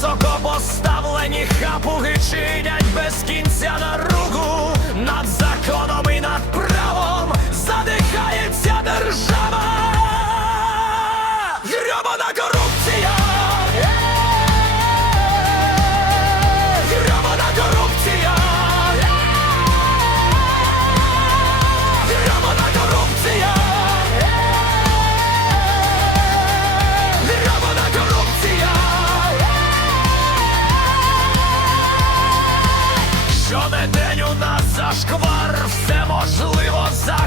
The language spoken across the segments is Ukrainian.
високо поставлені хапуги чинять без кінця на руку над законом і над правом задихається держава. Грьобана зашквар, все можливо за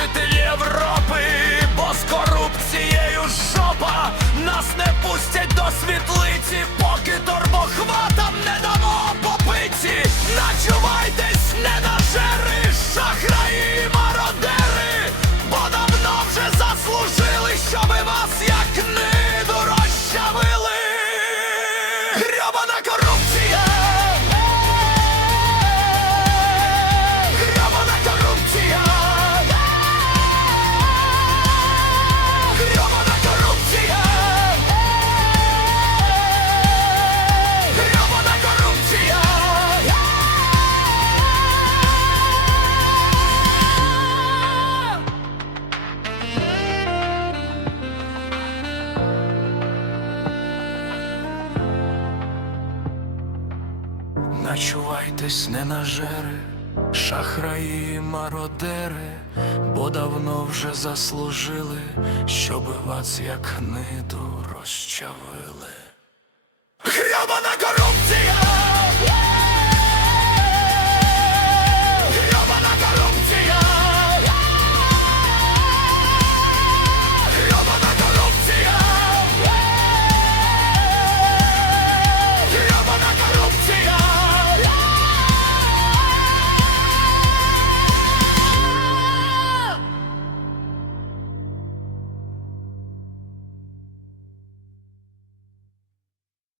бачити Європи, бо з корупцією жопа. Нас не пустять до світлиці, поки торбохватам Начувайтесь, не нажери, шахраї, і мародери, бо давно вже заслужили, щоби вас як ниду розчавили. Гребана